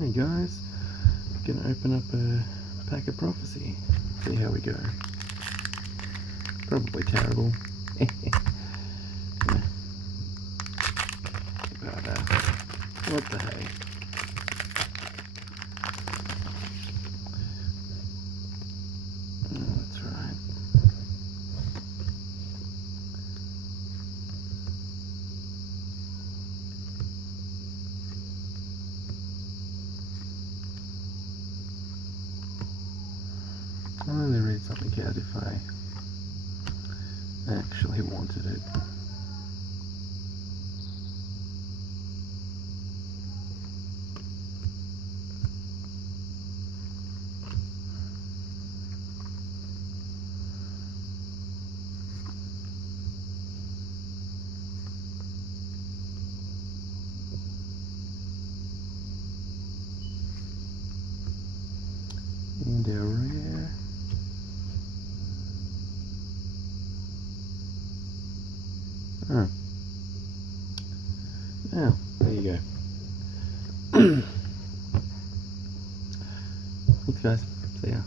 Hey guys, gonna open up a pack of Prophecy, see how we go. Probably terrible. Yeah. But, what the hey. Oh, that's right. I'll only read something out if I actually wanted it. And our rare. Oh. Yeah, there you go. Thanks guys, see ya.